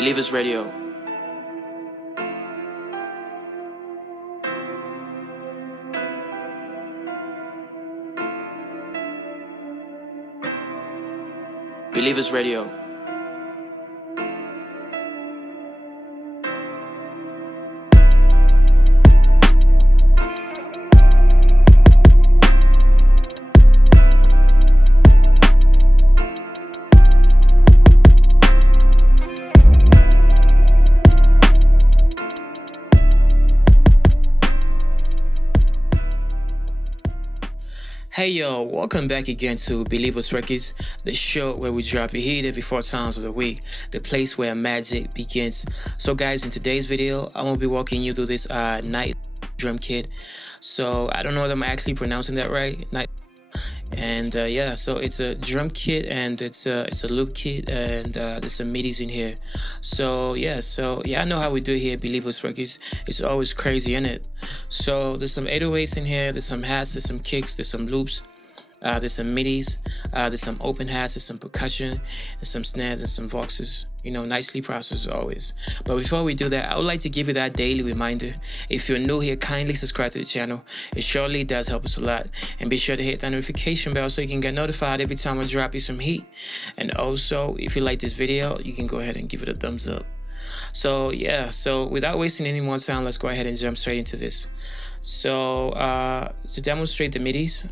Believers Radio. Believers Radio. Hey yo, welcome back again to Believers Records, the show where we drop your heat every 4 times of the week, the place where magic begins. So guys, in today's video, I'm going to be walking you through this Night drum kit. So I don't know if I'm actually pronouncing that right, and yeah, so it's a drum kit and it's a loop kit, and there's some midis in here. So yeah, I know how we do it here at Believers Records. It's always crazy, isn't it? So there's some 808s in here, there's some hats, there's some kicks, there's some loops, there's some midis, there's some open hats, there's some percussion, there's some snares and some voxes. You know, nicely processed as always. But before we do that, I would like to give you that daily reminder. If you're new here, kindly subscribe to the channel. It surely does help us a lot. And be sure to hit that notification bell so you can get notified every time I drop you some heat. And also, if you like this video, you can go ahead and give it a thumbs up. So yeah, so without wasting any more time, let's go ahead and jump straight into this. So to demonstrate the midis,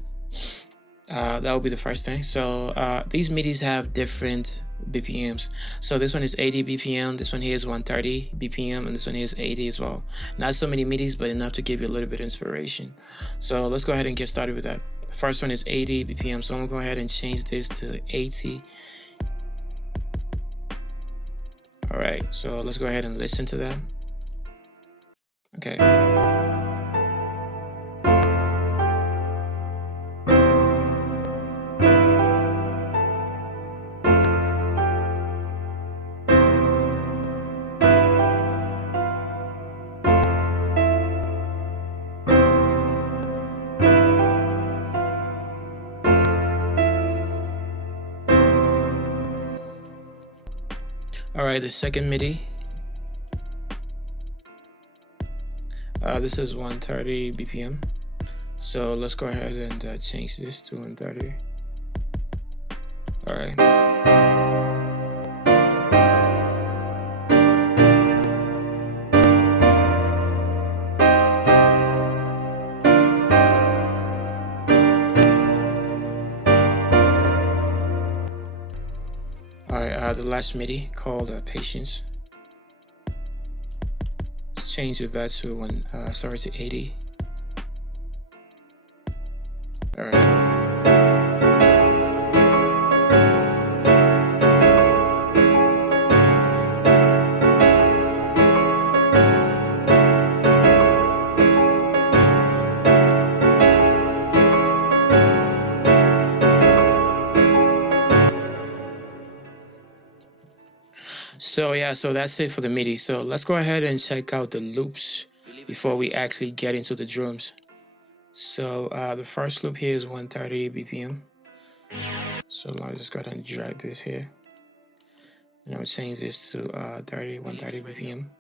that will be the first thing. So these midis have different BPMs. So this one is 80 BPM, this one here is 130 BPM, and this one here is 80 as well. Not so many midis, but enough to give you a little bit of inspiration. So let's go ahead and get started with that. The first one is 80 BPM, so I'm gonna go ahead and change this to 80. All right, so let's go ahead and listen to that. Okay. All right, the second MIDI. This is 130 BPM. So let's go ahead and change this to 130. All right. The last MIDI called Patience. Let's change it back to to 80. All right. So yeah, so that's it for the MIDI. So let's go ahead and check out the loops before we actually get into the drums. So the first loop here is 130 BPM. So I'll just go ahead and drag this here. And I'll change this to 130 BPM.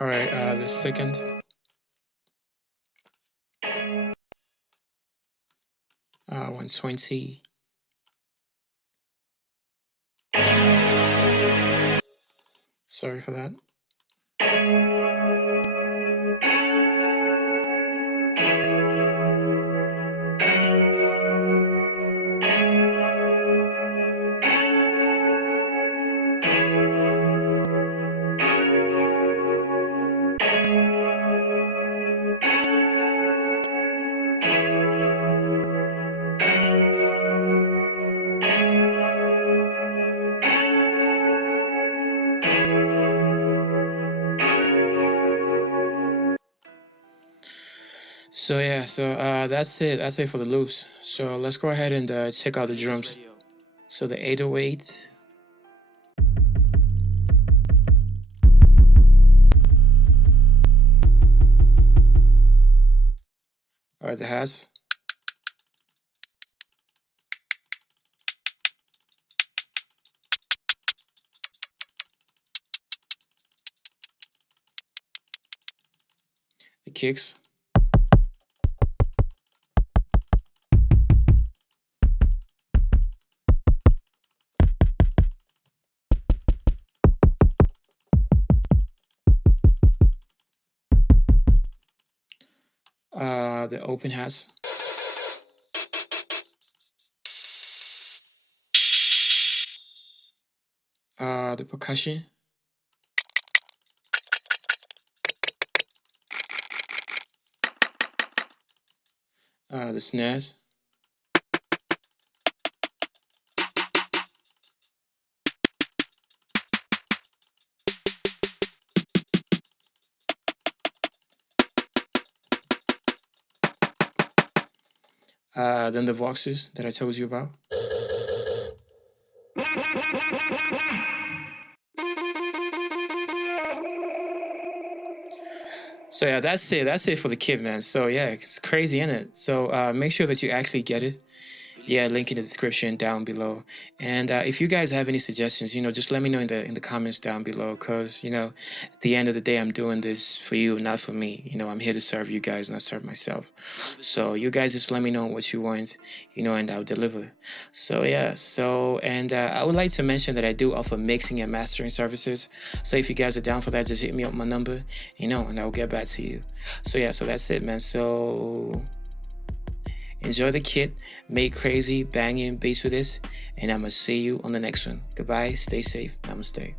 All right, the second. 120. Sorry for that. So yeah, that's it for the loops. So let's go ahead and check out the drums. So the 808. All right, the hats. The kicks. The open hats. The percussion. The snares. Then the voxes that I told you about. So yeah, that's it. That's it for the kit, man. So yeah, it's crazy, isn't it? So make sure that you actually get it. Yeah, link in the description down below. And if you guys have any suggestions, just let me know in the comments down below. Cause at the end of the day, I'm doing this for you, not for me. I'm here to serve you guys, not serve myself. So you guys just let me know what you want, and I'll deliver. So yeah. So and I would like to mention that I do offer mixing and mastering services. So if you guys are down for that, just hit me up my number, and I'll get back to you. So yeah. So that's it, man. So enjoy the kit, make crazy banging beats with this, and I'ma see you on the next one. Goodbye, stay safe, namaste.